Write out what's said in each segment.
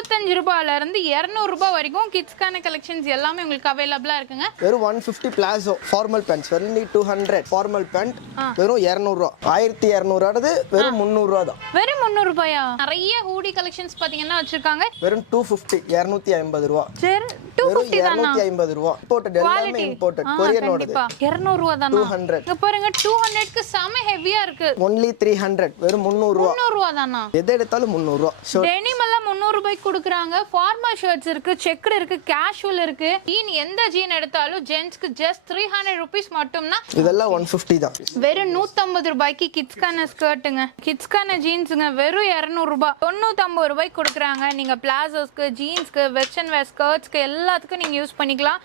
25 ரூபாயில இருந்து 200 ரூபாய் வரைக்கும் கிட்ஸ்க்கான கலெக்ஷன்ஸ் எல்லாமே உங்களுக்கு அவைலபிளா இருக்குங்க. வெறும் 150 பிளாசோ ஃபார்மல் பேண்ட்ஸ் வெறும் 200 ஃபார்மல் பேண்ட் வெறும் 200 ரூபா. 1200 ஆனது வெறும் 300 ரூபா தான். வெறும் 300 ரூபாயா? நிறைய ஹூடி கலெக்ஷன்ஸ் பாத்தீங்கன்னா வச்சிருக்காங்க. வெறும் 250 250 ரூபா. சரி 250 தானா? 250 ரூபா. இம்போர்ட்டட் எல்லாமே இம்போர்ட்டட் கொரியனோடது. 200 ரூபா தானா? 200. இங்க பாருங்க 200 க்கு செம ஹெவியா இருக்கு. only 300 வெறும் 300 ரூபா. 300 ரூபா தானா? எதை எடுத்தாலும் 300 ரூபா. டெனிம் எல்லாம் 300 ரூபாய்க்கு கொடுக்குறாங்க. ஃபார்மல் ஷர்ட்ஸ் இருக்கு, செக்குடு இருக்கு, கேஷுவல் இருக்கு. ஜீன் எந்த ஜீன் எடுத்தாலும் ஜென்ஸ்க்கு ஜஸ்ட் 300 ரூபீஸ் மட்டும்னா இதெல்லாம் 150 தான். வெறும் 150 ரூபாய்க்கு கிட்ஸ்க்கான ஸ்கர்ட்டுங்க, கிட்ஸ்க்கான ஜீன்ஸுங்க வெறும் 200 ரூபாய். 950 ரூபாய்க்கு கொடுக்குறாங்க. நீங்க பிளாசோஸ்க்கு, ஜீன்ஸ்க்கு, வெஸ்டர்ன் வேர் ஸ்கர்ட்ஸ்க்கு எல்லாத்துக்கும் நீங்க யூஸ் பண்ணிக்கலாம்.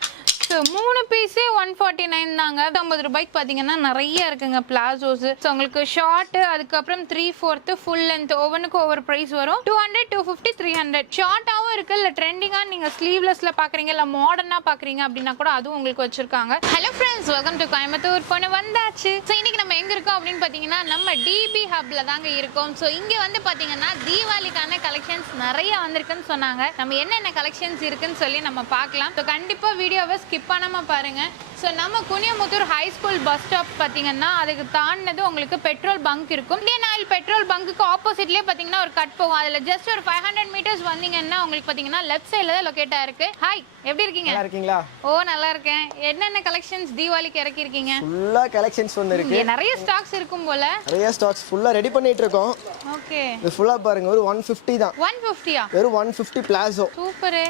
ஸோ 3 பீஸே 149 தாங்க. 50 ரூபாய்க்கு பார்த்தீங்கன்னா நிறைய இருக்குங்க பிளாசோஸ். ஸோ உங்களுக்கு ஷார்ட், அதுக்கப்புறம் 3/4 ஃபுல் லென்த் ஒவ்வொன்றுக்கு ஒவ்வொரு ப்ரைஸ் வரும். 200, 250, 300. ஷார்ட்டாகவும் இருக்கு, இல்லை ட்ரெண்டிங்காக நீங்கள் ஸ்லீவ்லெஸ்ல பார்க்குறீங்க, இல்லை மாடர்னாக பார்க்குறீங்க அப்படின்னா கூட அதுவும் உங்களுக்கு வச்சிருக்காங்க. Hello friends, welcome to Coimbatore. பொண்ணு வந்தாச்சு. ஸோ இன்னைக்கு நம்ம எங்க இருக்கோம் அப்படின்னு பார்த்தீங்கன்னா நம்ம டிபி ஹப்ல தாங்க இருக்கோம். ஸோ இங்கே வந்து பார்த்தீங்கன்னா தீபாவளிக்கான கலெக்ஷன்ஸ் நிறைய வந்திருக்குன்னு சொன்னாங்க. நம்ம என்னென்ன கலெக்ஷன்ஸ் இருக்குன்னு சொல்லி நம்ம பார்க்கலாம். ஸோ கண்டிப்பாக வீடியோவை ஸ்கிப் பண்ணாம பாருங்க. ஸோ நம்ம Kuniyamuthur high school bus stop பார்த்தீங்கன்னா அதுக்கு தாண்டினது உங்களுக்கு பெட்ரோல் பங்க் இருக்கும். இந்தியன் ஆயில் பெட்ரோல் பங்குக்கு ஆப்போசிட்லேயே பார்த்தீங்கன்னா ஒரு கட் போகும். அதில் ஜஸ்ட் ஒரு 500 மீட்டர்ஸ் வந்தீங்கன்னா உங்களுக்கு பார்த்தீங்கன்னா லெஃப்ட் சைடில் தான் லொக்கேட் ஆயிருக்கு. ஹாய், எப்படி இருக்கீங்க? நல்லா இருக்கீங்களா? ஓ நல்லா இருக்கேன். என்னென்ன கலெக்ஷன்ஸ் தீபாவளிக்கு இறக்கி இருக்கீங்க? ஃபுல்லா கலெக்ஷன்ஸ் வந்திருக்கு. நிறைய ஸ்டாக்ஸ் இருக்கும் போல. நிறைய ஸ்டாக்ஸ் ஃபுல்லா ரெடி பண்ணிட்டு இருக்கோம். ஓகே, இது ஃபுல்லா பாருங்க ஒரு 150 தான். 150யா? வெறும் 150 பிளாசோ. சூப்பர்.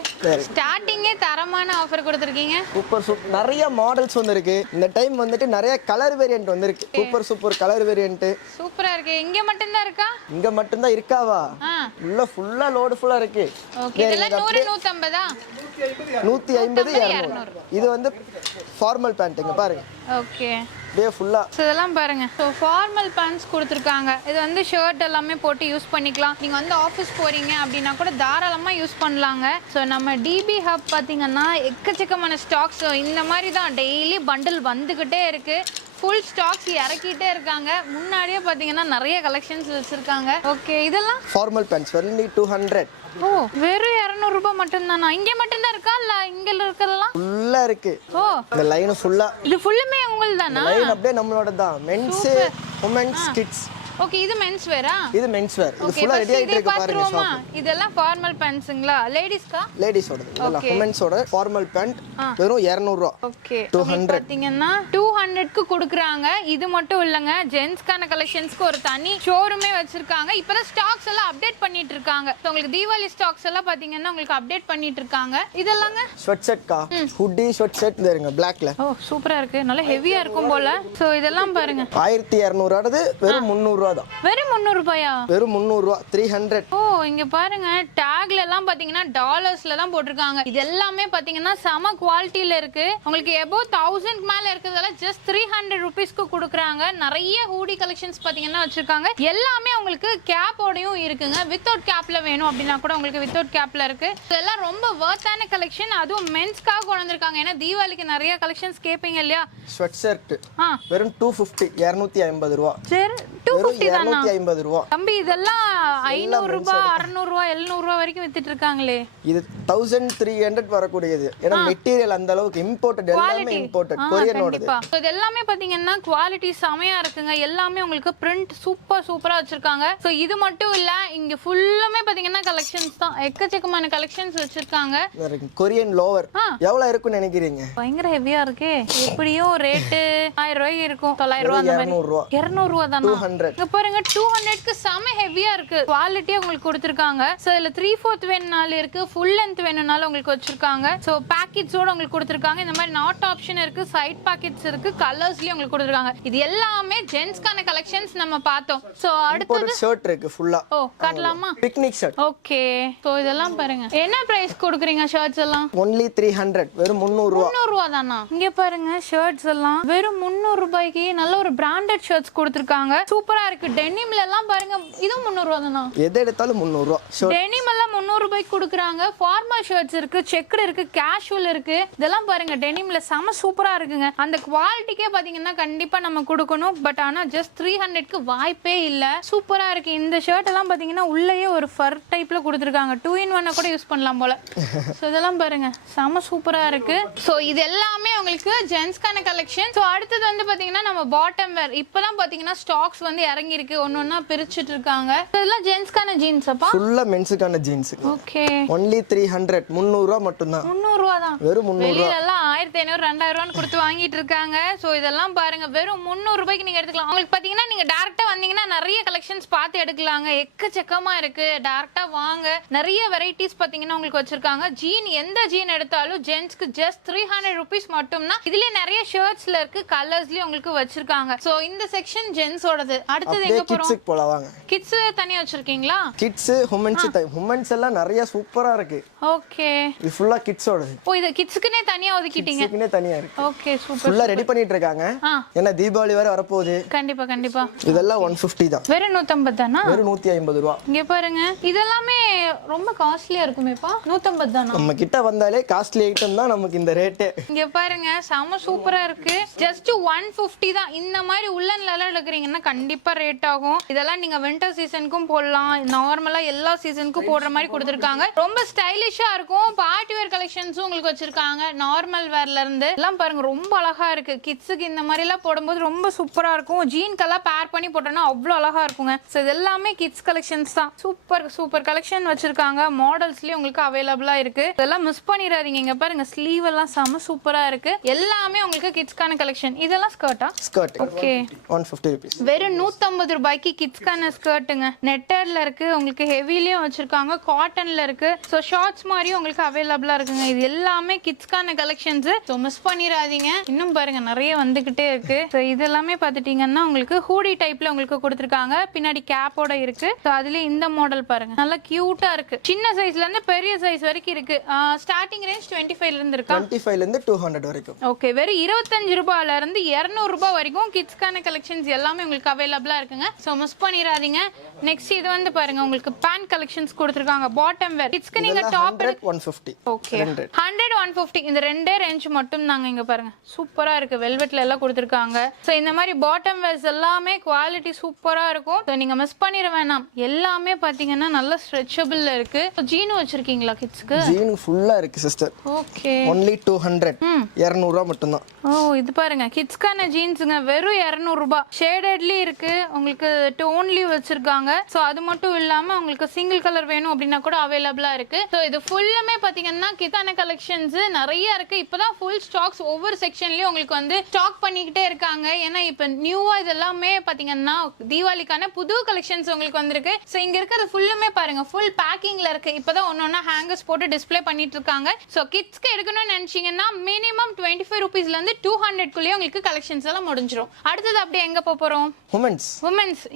ஸ்டார்டிங்கே தரமான ஆஃபர் கொடுத்துருக்கீங்க. Super super. நிறைய மாடல்ஸ் வந்திருக்கு. இந்த டைம் வந்துட்டு நிறைய கலர் வேரியன்ட் வந்திருக்கு. Super super colour variant. சூப்பரா இருக்கு. இங்க மட்டும் தான் இருக்கா? இங்க மட்டும் தான் இருக்காவா? உள்ள ஃபுல்லா லோட் ஃபுல்லா இருக்கு. ஓகே, இதெல்லாம் 100 150 ஆ? 150 200. இது வந்து ஃபார்மல் பேண்ட்ங்க பாருங்க. ஓகே, அப்படியே ஃபுல்லா இதெல்லாம் பாருங்க. ஸோ ஃபார்மல் பேண்ட்ஸ் கொடுத்துருக்காங்க. இது வந்து ஷர்ட் எல்லாமே போட்டு யூஸ் பண்ணிக்கலாம். நீங்கள் வந்து ஆஃபீஸ் போகிறீங்க அப்படின்னா கூட தாராளமாக யூஸ் பண்ணலாங்க. ஸோ நம்ம டிபி ஹப் பார்த்தீங்கன்னா எக்கச்சக்கமான ஸ்டாக்ஸ் இந்த மாதிரி தான் டெய்லி பண்டில் வந்துக்கிட்டே இருக்குது. ஃபுல் ஸ்டாக்ஸ் இறக்கிட்டே இருக்காங்க. முன்னாடியே பார்த்தீங்கன்னா நிறைய கலெக்ஷன்ஸ் வச்சுருக்காங்க. ஓகே, இதெல்லாம் ஃபார்மல் பேண்ட்ஸ் வெறும் 200. ஓ, வெறும் 200 ரூபாய் மட்டும்தானா? இங்கே மட்டும்தான் இருக்கா இல்லை இங்கே இருக்கிறதெல்லாம் ஃபுல்லா இருக்கு? ஓ, இந்த லைன் ஃபுல்லா. இது ஃபுல்லுமே உங்களுக்கு தானா? லைன் அப்படியே நம்மளோட தான். Mens, womens, kids. ஓகே, இது மென்ஸ் வேரா? இது மென்ஸ் வேர். இது ஃபுல்லா ரெடி ஆயிட்டு இருக்கு பாருங்க ஷாப். இதெல்லாம் ஃபார்மல் பேண்ட்ஸ்ங்களா? லேடிஸ்க்கா? லேடிஸோட. இதெல்லாம் உமன்ஸோட ஃபார்மல் பேண்ட் வெறும் 200 ரூபாய். ஓகே, 200 பாத்தீங்கன்னா 200 க்கு கொடுக்குறாங்க. இது மட்டும் இல்லங்க, ஜென்ஸ்க்கான கலெக்ஷன்ஸ்க்கு ஒரு தனி ஷோரூமே வச்சிருக்காங்க. இப்பதான் ஸ்டாக்ஸ் எல்லாம் அப்டேட் பண்ணிட்டு இருக்காங்க. உங்களுக்கு தீபாவளி ஸ்டாக்ஸ் எல்லாம் பாத்தீங்கன்னா உங்களுக்கு அப்டேட் பண்ணிட்டு இருக்காங்க. இதெல்லாங்க ஸ்வெட் ஷர்ட்கா, ஹூடி ஸ்வெட் ஷர்ட் இதங்க பிளாக்ல. ஓ, சூப்பரா இருக்கு. நல்ல ஹெவியா இருக்கும் போல. சோ இதெல்லாம் பாருங்க. 1200 ஆனது வெறும் 300 ரூபாய் தான். வெறும் 300 ரூபாயா? வெறும் 300 ரூபாய். 300. ஓ, இங்க பாருங்க டாக்ல எல்லாம் பாத்தீங்கன்னா டாலர்ஸ்ல தான் போட்டிருக்காங்க. இது எல்லாமே பாத்தீங்கன்னா சம குவாலிட்டில இருக்கு. உங்களுக்கு above 1000 மேல இருக்குறதெல்லாம் just 300 ரூபீஸ்க்கு கொடுக்குறாங்க. நிறைய ஹூடி கலெக்ஷன்ஸ் பாத்தீங்கன்னா வச்சிருக்காங்க. எல்லாமே உங்களுக்கு கேப்போடையும் இருக்குங்க. வித்தவுட் கேப்ல வேணும் அப்படின்னா கூட உங்களுக்கு வித்தவுட் கேப்ல இருக்கு. இதெல்லாம் ரொம்ப வர்த்தான கலெக்ஷன். அதுவும் மென்ஸ்க்காக கொண்டு வந்திருக்காங்க. ஏன்னா தீபாவளிக்கு நிறைய கலெக்ஷன்ஸ் கேட்பீங்க இல்லையா? ஸ்வெட் ஷர்ட் வெறும் 250 250 ரூபாய். சரி, 250 தானா? 250 ரூபாய். தம்பி இதெல்லாம் 500 ரூபாய், 600 ரூபாய், 700 ரூபாய் வரைக்கும் வித்துட்டு இருக்காங்களே. இது 1300 வரக்கூடியது. ஏன்னா மெட்டீரியல் அந்த அளவுக்கு இம்போர்ட்டட், எல்லாமே இம்போர்ட்டட் கொரியனோடது. இது எல்லாமே பாத்தீங்கன்னா குவாலிட்டி செமையா இருக்குங்க. எல்லாமே உங்களுக்கு பிரிண்ட் சூப்பரா வச்சிருக்காங்க. சோ இது மட்டும் இல்ல, இங்க ஃபுல்லுமே பாத்தீங்கன்னா கலெக்ஷன்ஸ் தான். எக்கச்சக்கமான கலெக்ஷன்ஸ் வச்சிருக்காங்க. கொரியன் லோவர் எவ்வளவு இருக்குன்னு நினைக்கிறீங்க? பயங்கர ஹெவியா இருக்கு. எப்படியும் ரேட் 1000 ரூபாய் இருக்கும். 900 ரூபாய் அந்த மாதிரி. 200 ரூபாய் தானா? 200. இங்க பாருங்க 200 க்கு செம ஹெவியா இருக்கு. குவாலிட்டியா உங்களுக்கு கொடுத்திருக்காங்க. சோ இதுல 3/4 வேணும்னாலும் இருக்கு, ஃபுல் லென்த் வேணும்னாலும் உங்களுக்கு வச்சிருக்காங்க. சோ பாக்கெட்ஸோட உங்களுக்கு கொடுத்திருக்காங்க. இந்த மாதிரி நாட் ஆப்ஷன் இருக்கு, சைடு பாக்கெட்ஸ் இருக்கு, கலர்ஸ்லயும் உங்களுக்கு கொடுத்திருக்காங்க. இது எல்லாமே ஜென்ஸ்க்கான கலெக்ஷன்ஸ் நம்ம பார்த்தோம். சோ அடுத்து ஷர்ட் இருக்கு ஃபுல்லா. ஓ, காட்டலாமா? Picnic shirt. ஓகே, சோ இதெல்லாம் பாருங்க. என்ன பிரைஸ் கொடுக்குறீங்க ஷர்ட்ஸ் எல்லாம்? only 300. வெறும் 300 ரூபாய். 300 ரூபாய் தானா? இங்க பாருங்க ஷர்ட்ஸ் எல்லாம் வெறும் 300 ரூபாய்க்கு நல்ல ஒரு பிராண்டட் ஷர்ட்ஸ் கொடுத்திருக்காங்க. சூப்பரா இருக்கு. இருக்கு. டெனிம்ல எல்லாம் பாருங்க, இதுவும் 300 ரூபா தானா? எதை எடுத்தாலும் 300 ரூபா. டெனிம் எல்லாம் 300 ரூபாய்க்கு கொடுக்குறாங்க. ஃபார்மல் ஷர்ட்ஸ் இருக்கு, செக்குடு இருக்கு, கேஷுவல் இருக்கு. இதெல்லாம் பாருங்க டெனிம்ல செம சூப்பரா இருக்குங்க. அந்த குவாலிட்டிக்கே பாத்தீங்கன்னா கண்டிப்பா நம்ம கொடுக்கணும். பட் ஆனா ஜஸ்ட் 300க்கு வாய்ப்பே இல்ல. சூப்பரா இருக்கு. இந்த ஷர்ட் எல்லாம் பாத்தீங்கன்னா உள்ளேயே ஒரு ஃபர் டைப்ல கொடுத்துருக்காங்க. 2-in-1 கூட யூஸ் பண்ணலாம் போல. ஸோ இதெல்லாம் பாருங்க செம சூப்பரா இருக்கு. ஸோ இது எல்லாமே உங்களுக்கு ஜென்ஸ்க்கான கலெக்ஷன். ஸோ அடுத்தது வந்து பாத்தீங்கன்னா நம்ம பாட்டம் வேர். இப்பதான் பாத்தீங்கன்னா ஸ்டாக்ஸ் வந்து இறங்கி இருக்கு, ஒன்னொன்னா பிரிச்சுட்டு இருக்காங்க. இதெல்லாம் ஜென்ஸ்க்கான ஜீன்ஸ் அப்பா? ஃபுல்லா மென்ஸ்க்கான ஜீன்ஸ். ஓகே. ஒன்லி 300, 300 ரூபா மட்டும் தான். 300 ரூபா தான். வெறும் 300 ரூபா. வெளியில எல்லாம் 1500 2000 ரூபான்னு கொடுத்து வாங்கிட்டு இருக்காங்க. ஸோ இதெல்லாம் பாருங்க வெறும் 300 ரூபாய்க்கு நீங்க எடுத்துக்கலாம். உங்களுக்கு பாத்தீங்கன்னா நீங்க டைரக்டா வந்தீங்கன்னா நிறைய கலெக்ஷன்ஸ் பார்த்து எடுக்கலாங்க. எக்கச்சக்கமா இருக்கு. டைரக்டா வாங்க. நிறைய வெரைட்டிஸ் பாத்தீங்கன்னா உங்களுக்கு வச்சிருக்காங்க. ஜீன் எந்த ஜீன் எடுத்தாலும் ஜென்ஸ்க்கு ஜஸ்ட் 300 rupees மட்டும்னா. இதுல நிறைய ஷர்ட்ஸ்ல இருக்கு, கலர்ஸ்லயும் உங்களுக்கு வச்சிருக்காங்க. சோ இந்த செக்ஷன் ஜென்ஸோடது. அடுத்து எங்க போறோம்? கிட்ஸ்க்கு போலாம் வாங்க. கிட்ஸ் தனியா வச்சிருக்கீங்களா? கிட்ஸ், உமன்ஸ் எல்லாம் நிறைய சூப்பரா இருக்கு. ஓகே. இது ஃபுல்லா கிட்ஸோடது. ஓ இது கிட்ஸ்க்குனே தனியா ஒதுக்கிட்டீங்க. கிட்ஸ்க்குனே தனியா இருக்கு. Okay super. ஃபுல்லா ரெடி பண்ணிட்டு இருக்காங்க. ஏன்னா தீபாவளி வரை வரப்போகுது. கண்டிப்பா கண்டிப்பா. இதெல்லாம் 150 தான். வெறும் 150 தானா? வெறும் 150 ரூபா. இங்க பாருங்க இதெல்லாமே ரொம்ப காஸ்ட்லியா இருக்குமேப்பா. 150 தானா? நம்ம கிட்ட வந்தாலே காஸ்ட்லி ஐட்டம் தான் நமக்கு இந்த ரேட்டே. இங்க பாருங்க செம சூப்பரா இருக்கு. ஜஸ்ட் 150 தான். இந்த மாதிரி உள்ளன்ல எல்லாம் எடுக்கிறீங்கன்னா கண்டிப்பா ரேட் ஆகும். இதெல்லாம் நீங்க வின்டர் சீசனுக்கும் போடலாம், நார்மலா எல்லா சீசனுக்கும் போடுற மாதிரி கொடுத்துருக்காங்க. ரொம்ப ஸ்டைலிஷா இருக்கும். பார்ட்டி வேர் கலெக்ஷன்ஸும் உங்களுக்கு வச்சிருக்காங்க. நார்மல் வேர்ல இருந்து எல்லாம் பாருங்க ரொம்ப அழகா இருக்கு. கிட்ஸுக்கு இந்த மாதிரி எல்லாம் போடும்போது ரொம்ப சூப்பரா இருக்கும். ஜீன்கெல்லாம் பேர் பண்ணி போட்டோம்னா அவ்வளவு அழகா இருக்குங்க. ஸோ இது எல்லாமே கிட்ஸ் கலெக்ஷன்ஸ் தான். சூப்பர் சூப்பர் கலெக்ஷன் வச்சிருக்காங்க. மாடல்ஸ்லயும் உங்களுக்கு அவைலபிளா இருக்கு. இதெல்லாம் மிஸ் பண்ணிடாதீங்க. இங்க பாருங்க ஸ்லீவ் எல்லாம் செம சூப்பரா இருக்கு. எல்லாமே உங்களுக்கு கிட்ஸ்க்கான கலெக்ஷன். இதெல்லாம் ஸ்கர்ட்டா? ஸ்கர்ட். ஓகே. 150 rupees. வெறும் 150 ரூபாய்க்கு கிட்ஸ்க்கான ஸ்கர்ட்டுங்க. நெட்டர்ல இருக்கு, உங்களுக்கு ஹெவிலயும் வச்சிருக்காங்க, காட்டன்ல இருக்கு. ஸோ ஷார்ட்ஸ் மாதிரியும் உங்களுக்கு அவைலபிளா இருக்குங்க. இது எல்லாமே கிட்ஸ்க்கான கலெக்ஷன்ஸ். ஸோ மிஸ் பண்ணிடாதீங்க. இன்னும் பாருங்க நிறைய வந்துகிட்டே இருக்கு. ஸோ இது எல்லாமே பார்த்துட்டீங்கன்னா உங்களுக்கு ஹூடி டைப்ல உங்களுக்கு கொடுத்துருக்காங்க. பின்னாடி கேப்போட இருக்கு. ஸோ அதுல இந்த மாடல் பாருங்க நல்லா கியூட்டா இருக்கு. சின்ன சைஸ்ல இருந்து பெரிய சைஸ் வரைக்கும் இருக்கு. ஸ்டார்டிங் ரேஞ்ச் 25ல இருந்து இருக்கா? 25ல இருந்து 200 வரைக்கும். ஓகே. வெறும் 25 ரூபாயில இருந்து 200 ரூபாய் வரைக்கும் கிட்ஸ்க்கான கலெக்ஷன்ஸ் எல்லாமே உங்களுக்கு அவைலபிளா இருக்குங்க. So miss பண்ணிராதீங்க. நெக்ஸ்ட் இது வந்து பாருங்க உங்களுக்கு பேண்ட் கலெக்ஷன்ஸ் கொடுத்திருக்காங்க. பாட்டம் வேர் கிட்ஸ்க்கு நீங்க டாப் 150. ஓகே. 100 150 இந்த ரெண்டே ரேஞ்ச் மட்டும் தாங்க. இங்க பாருங்க சூப்பரா இருக்கு. வெல்வெட்ல எல்லாம் கொடுத்திருக்காங்க. சோ இந்த மாதிரி பாட்டம் வேர்ஸ் எல்லாமே குவாலிட்டி சூப்பரா இருக்கும். சோ நீங்க மிஸ் பண்ணிர வேணாம். எல்லாமே பாத்தீங்கன்னா நல்ல ஸ்ட்ரெச்சபிள்ல இருக்கு. ஜீன் வச்சிருக்கீங்களா கிட்ஸ்க்கு? ஜீன் ஃபுல்லா இருக்கு சிஸ்டர். ஓகே. only 200. 200 ரூபாய் மட்டும் தான். ஓ இது பாருங்க கிட்ஸ்க்கான ஜீன்ஸ்ங்க. வெறும் 200 ரூபாய். ஷேடட்லி இருக்கு, உங்களுக்கு டோன்லி வச்சிருக்காங்க. சோ அது மட்டும் இல்லாம உங்களுக்கு சிங்கிள் கலர் வேணும் அப்படின்னா கூட அவைலபிளா இருக்கு. சோ இது ஃபுல்லுமே பாத்தீங்கன்னா கிட்ஸ்க்கான கலெக்ஷன்ஸ் நிறைய இருக்கு. இப்பதான் ஃபுல் ஸ்டாக்ஸ் ஒவ்வொரு செக்ஷன்லயும் உங்களுக்கு வந்து ஸ்டாக் பண்ணிக்கிட்டே இருக்காங்க. ஏன்னா இப்ப நியூவா இது எல்லாமே பாத்தீங்கன்னா தீபாவளிக்கான புது கலெக்ஷன்ஸ் உங்களுக்கு வந்திருக்கு. சோ இங்க இருக்கிறது ஃபுல்லுமே பாருங்க ஃபுல் பேக்கிங்ல இருக்கு. இப்பதான் ஒன்னொன்னா ஹேங்கர்ஸ் போட்டு டிஸ்ப்ளே பண்ணிட்டு இருக்காங்க. சோ கிட்ஸ்க்கு எடுக்கணும்னு நினைச்சீங்கன்னா மினிமம் 25 ரூபீஸ்ல இருந்து 200 குள்ளே உங்களுக்கு கலெக்ஷன்ஸ் எல்லாம் முடிஞ்சிரும். அடுத்தது அப்படியே எங்க போறோம்? உமன்ஸ்.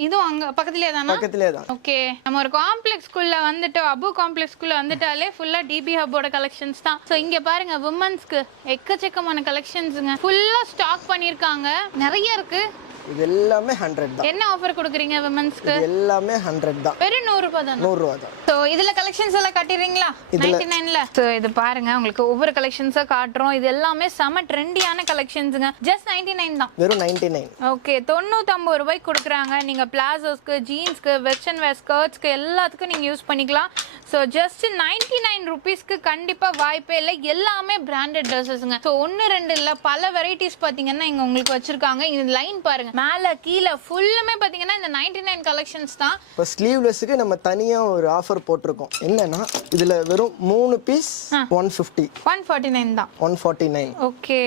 இதுவும் அங்க பக்கத்துலயே தானா? பக்கத்துலயே தான். ஓகே. நம்ம ஒரு காம்ப்ளெக்ஸ்க்குள்ள வந்துட்டு அபு காம்ப்ளெக்ஸ்க்குள்ள வந்துட்டாலே ஃபுல்லா டிபி ஹப்போட கலெக்ஷன்ஸ் தான். சோ இங்க பாருங்க உமன்ஸ்க்கு எக்கச்சக்கமான கலெக்ஷன்ஸ்ங்க. ஃபுல்லா ஸ்டாக் பண்ணிருக்காங்க. நிறைய இருக்கு. இது எல்லாமே 100 தான். என்ன ஆஃபர் கொடுக்குறீங்க விமன்ஸ்க்கு? இது எல்லாமே 100 தான். வெறும் 100 ரூபாய் தான். 100 ரூபாய் தான். சோ இதுல கலெக்ஷன்ஸ் எல்லாம் காட்டிறீங்களா? 99ல. சோ இது பாருங்க உங்களுக்கு ஒவ்வொரு கலெக்ஷன்ஸா காட்றோம். இது எல்லாமே செம ட்ரெண்டியான கலெக்ஷன்ஸ்ங்க. ஜஸ்ட் 99 தான். வெறும் 99. ஓகே. 99 ரூபாய்க்கு கொடுக்குறாங்க. நீங்க பிளாசோஸ்க்கு, ஜீன்ஸ்க்கு, வெஸ்டர்ன் வேர் ஸ்கர்ட்ஸ்க்கு எல்லாத்துக்கும் நீங்க யூஸ் பண்ணிக்கலாம். சோ ஜஸ்ட் 99 ரூபீஸ்க்கு கண்டிப்பா வாய்ப்பே இல்லை. எல்லாமே பிராண்டட் ட்ரெஸ்ஸஸ்ங்க. சோ 1 2 இல்ல பல வெரைட்டிஸ் பாத்தீங்கன்னா இங்க உங்களுக்கு வச்சிருக்காங்க. இந்த லைன் பாருங்க மேல கீழே ஃபுல்லுமே பாத்தீங்கன்னா இந்த 99 கலெக்ஷன்ஸ் தான். இப்போ ஸ்லீவ்லெஸ்க்கு நம்ம தனியா ஒரு ஆஃபர் போட்டிருக்கோம். என்னன்னா இதுல வெறும் 3 பீஸ் 150. 149 தான். 149. ஓகே.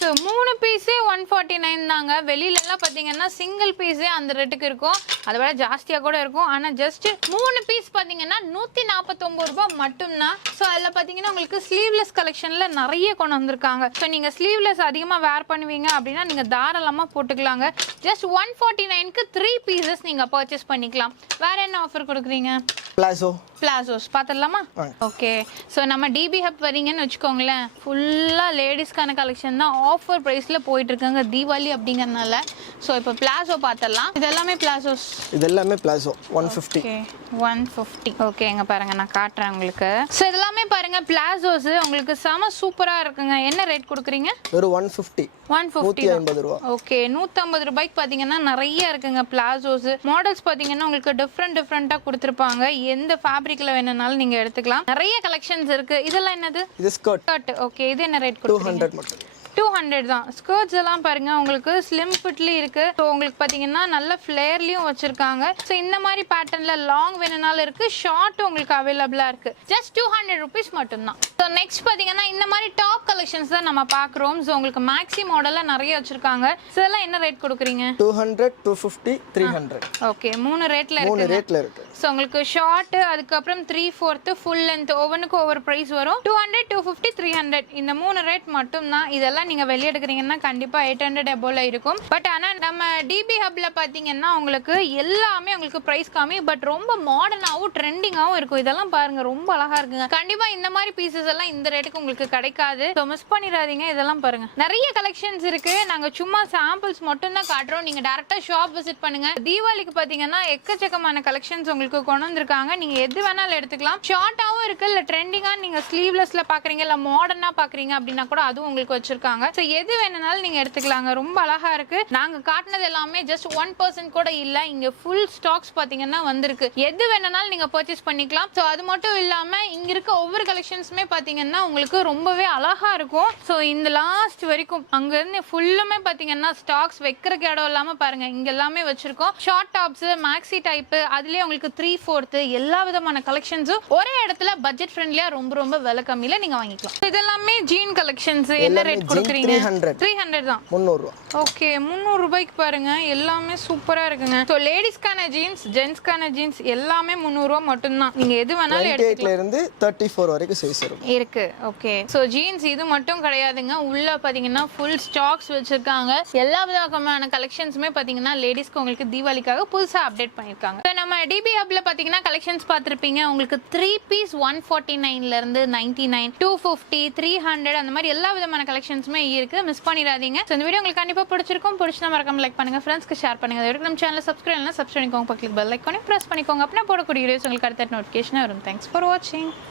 சோ 3 பீஸே 149 தாங்க. வெளியில எல்லாம் பாத்தீங்கன்னா சிங்கிள் பீஸே அந்த ரேட்டுக்கு இருக்கும். அதை விட ஜாஸ்தியா கூட இருக்கும். ஆனா ஜஸ்ட் 3 பீஸ் பாத்தீங்கன்னா 149 ரூபாய் மட்டும்தான். சோ அதுல பாத்தீங்கன்னா உங்களுக்கு ஸ்லீவ்லெஸ் கலெக்ஷன்ல நிறைய கொண்டு வந்திருக்காங்க. சோ நீங்க ஸ்லீவ்லெஸ் அதிகமா வேர் பண்ணுவீங்க அப்படின்னா நீங்க தாராளமா போட்டுக்கலாங்க. ஜஸ்ட் 149க்கு 3 பீசஸ் நீங்க பர்ச்சேஸ் பண்ணிக்கலாம். வேற என்ன ஆஃபர் கொடுக்குறீங்க? பிளாசோ பிளாசோஸ் பார்த்துடலாமா? ஓகே, ஸோ நம்ம டிபி ஹப் வரீங்கன்னு வச்சுக்கோங்களேன், ஃபுல்லாக லேடிஸ்க்கான கலெக்ஷன் தான் ஆஃபர் ப்ரைஸில் போயிட்டு இருக்காங்க தீபாவளி அப்படிங்கறதுனால. ஸோ இப்போ பிளாசோ பார்த்துடலாம். இது எல்லாமே பிளாசோஸ். இது எல்லாமே பிளாசோ 150. 150. ஓகே, எங்க பாருங்க நான் காட்டுறேன் உங்களுக்கு. ஸோ இதெல்லாமே பாருங்க பிளாசோஸ் உங்களுக்கு செம சூப்பராக இருக்குங்க. என்ன ரேட் கொடுக்குறீங்க? வெறும் 150. 150 ரூபா. ஓகே, 150 ரூபாய்க்கு பார்த்தீங்கன்னா நிறைய இருக்குங்க பிளாசோஸ். மாடல்ஸ் பார்த்தீங்கன்னா உங்களுக்கு டிஃப்ரெண்ட்டாக கொடுத்துருப்பாங்க. எந்த ஃபேப்ரிக்ல வேணும்னாலும் நீங்க எடுத்துக்கலாம். நிறைய கலெக்ஷன்ஸ் இருக்கு. இதெல்லாம் என்னது? இது ஸ்கர்ட். ஓகே, இது என்ன ரேட் கொடுக்குறீங்க? 200 மட்டும். 200 தான். ஸ்கர்ட்ஸ் எல்லாம் பாருங்க உங்களுக்கு ஸ்லிம் ஃபிட்லி இருக்கு. ஸோ உங்களுக்கு பார்த்தீங்கன்னா நல்ல ஃப்ளேர்லையும் வச்சிருக்காங்க. ஸோ இந்த மாதிரி பேட்டர்ன்ல லாங் வேணும்னாலும் இருக்கு, ஷார்ட் உங்களுக்கு அவைலபிளா இருக்கு. ஜஸ்ட் 200 ருபீஸ் மட்டும்தான். ஸோ நெக்ஸ்ட் பார்த்தீங்கன்னா இந்த மாதிரி டாப் கலெக்ஷன்ஸ் தான் நம்ம பார்க்குறோம். ஸோ உங்களுக்கு மேக்ஸி மாடல்ல நிறைய வச்சிருக்காங்க. ஸோ இதெல்லாம் என்ன ரேட் கொடுக்குறீங்க? 200, 250, 300. ஓகே, 3 ரேட்ல இருக்கு. 3 ரேட்ல இருக்கு. ஸோ உங்களுக்கு ஷார்ட், அதுக்கப்புறம் 3/4 ஃபுல் லென்த் ஒவ்வொன்றுக்கும் ஒவ்வொரு ப்ரைஸ் வரும். 200, 250, 300 இந்த 3 ரேட் மட்டும் தான். இதெல்லாம் நீங்க வெளியே எடுக்கிறீங்கன்னா கண்டிப்பா 800 எபோல இருக்கும். பட் ஆனா நம்ம டிபி ஹப்ல பாத்தீங்கன்னா உங்களுக்கு எல்லாமே உங்களுக்கு பிரைஸ் கம்மி, பட் ரொம்ப மாடர்னாவும் ட்ரெண்டிங்காவும் இருக்கும். இதெல்லாம் பாருங்க ரொம்ப அழகா இருக்குங்க. கண்டிப்பா இந்த மாதிரி பீசஸ் எல்லாம் இந்த ரேட்டுக்கு உங்களுக்கு கிடைக்காது. ஸோ மிஸ் பண்ணிடாதீங்க. இதெல்லாம் பாருங்க நிறைய கலெக்ஷன்ஸ் இருக்கு. நாங்க சும்மா சாம்பிள்ஸ் மட்டும் தான் காட்டுறோம். நீங்க டைரக்டா ஷாப் விசிட் பண்ணுங்க. தீபாவளிக்கு பாத்தீங்கன்னா எக்கச்சக்கமான கலெக்ஷன்ஸ் உங்களுக்கு கொண்டு வந்திருக்காங்க. நீங்க எது வேணாலும் எடுத்துக்கலாம். ஷார்ட்டாவும் இருக்கு, இல்ல ட்ரெண்டிங்கா நீங்க ஸ்லீவ்லெஸ்ல பாக்குறீங்க, இல்ல மாடர்னா பாக்குறீங்க அப்படின்னா கூட அதுவும் உங்களுக்கு வச்சிருக்காங்க. ஸோ எது வேணும்னாலும் நீங்க எடுத்துக்கலாங்க. ரொம்ப அழகா இருக்கு. நாங்க காட்டினது எல்லாமே ஜஸ்ட் 1% கூட இல்ல. இங்க ஃபுல் ஸ்டாக்ஸ் பாத்தீங்கன்னா வந்திருக்கு. எது வேணும்னாலும் நீங்க பர்ச்சேஸ் பண்ணிக்கலாம். ஸோ அது மட்டும் இல்லாம இங்க இருக்க ஒவ்வொரு கலெக்ஷன்ஸுமே பாத்தீங்கன்னா உங்களுக்கு ரொம்பவே அழகா இருக்கும். ஸோ இந்த லாஸ்ட் வரைக்கும் அங்க இருந்து ஃபுல்லுமே பாத்தீங்கன்னா ஸ்டாக்ஸ் வைக்கிறக்கு இடம் இல்லாம பாருங்க இங்க எல்லாமே வச்சிருக்கோம். ஷார்ட் டாப்ஸ், மேக்ஸி டைப், அதுலயே உங்களுக்கு 3/4 எல்லா விதமான கலெக்ஷன்ஸும் ஒரே இடத்துல பட்ஜெட் ஃப்ரெண்ட்லியா ரொம்ப ரொம்ப விலை கம்மியில நீங்க வாங்கிக்கலாம். இதெல்லாமே ஜீன் கலெக்ஷன்ஸ். என்ன ரேட் கொடுக்குறீங்க? 300 தான். 300 ரூபாய். ஓகே, 300 ரூபாய்க்கு பாருங்க எல்லாமே சூப்பரா இருக்குங்க. சோ லேடிஸ்க்கான ஜீன்ஸ், ஜென்ஸ்க்கான ஜீன்ஸ் எல்லாமே 300 ரூபாய் மட்டும் தான். நீங்க எது வேணாலும் எடுத்துக்கலாம். இருந்து 34 வரைக்கும் சைஸ் இருக்கு. ஓகே, சோ ஜீன்ஸ் இது மட்டும் கிடையாதுங்க. உள்ள பாத்தீங்கன்னா ஃபுல் ஸ்டாக்ஸ் வச்சிருக்காங்க. எல்லா விதமான கலெக்ஷன்ஸுமே பாத்தீங்கன்னா லேடிஸ்க்கு உங்களுக்கு தீபாவளிக்காக புதுசா அப்டேட் பண்ணிருக்காங்க. சோ நம்ம டிபி ஹப்ல பாத்தீங்கன்னா கலெக்ஷன்ஸ் பார்த்திருப்பீங்க. உங்களுக்கு 3 பீஸ் 149ல இருந்து 99, 250, 300 அந்த மாதிரி எல்லா விதமான கலெக்ஷன்ஸுமே இருக்கு. மிஸ் பண்ணிடாதீங்க. சோ இந்த வீடியோ உங்களுக்கு கண்டிப்பா பிடிச்சிருக்கும். பிடிச்சா மறக்காம லைக் பண்ணுங்க, ஃப்ரெண்ட்ஸ்க்கு ஷேர் பண்ணுங்க. அதோட நம்ம சேனலை சப்ஸ்கிரைப் பண்ணலாம், சப்ஸ்கிரைப் பண்ணிக்கோங்க, பக்கத்துல பெல் ஐகானை பிரஸ் பண்ணிக்கோங்க. அப்படின்னா போடக்கூடிய வீடியோஸ் உங்களுக்கு அடுத்த நோட்டிஃபிகேஷன் வரும். தேங்க்ஸ் ஃபார் வாட்சிங்.